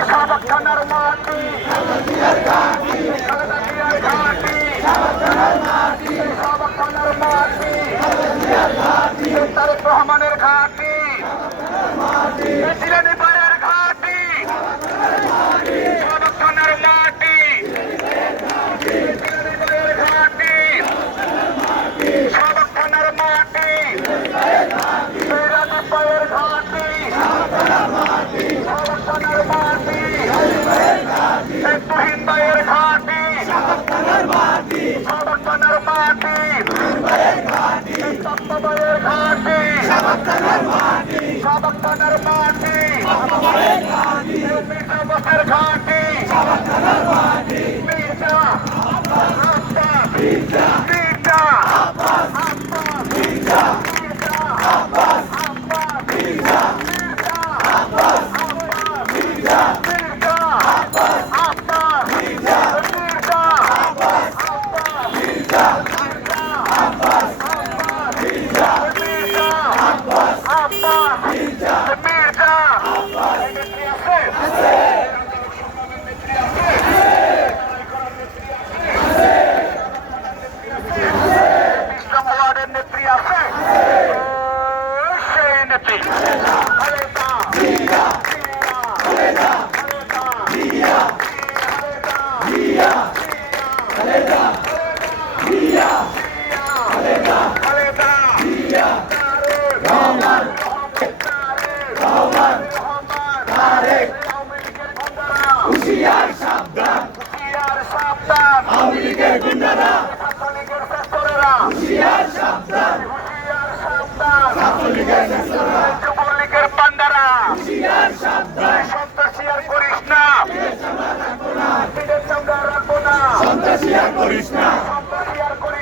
থানার মাটি খালেদা জিয়ার ঘাঁটি থানার মাটি তারেক রহমানের ঘাঁটি প্রেসিডেন্ট তপ্পা ভাইয়ের ঘাঁটি সাবাক থানার মাটি। মির্জা বাসের ঘাঁটি। মির্জা। আব্বাস। মির্জা। আব্বাস। মির্জা। আব্বাস মির্জা। আব্বাস। মির্জা। তারেক আওয়ামী লীগের গুন্ডারা হুশিয়ার সাবধান হুশিয়ার সাবধান আওয়ামী লীগের গুন্ডারা ছাত্রলীগের ফেস্তরেরা হুশিয়ার সাবধান হুশিয়ার সাবধান ছাত্রলীগের পান্ডারা হুশিয়ার সাবধান সন্ত্রাসী আর করিস না সন্ত্রাসী আর করিস না সন্ত্রাসী আর করিস না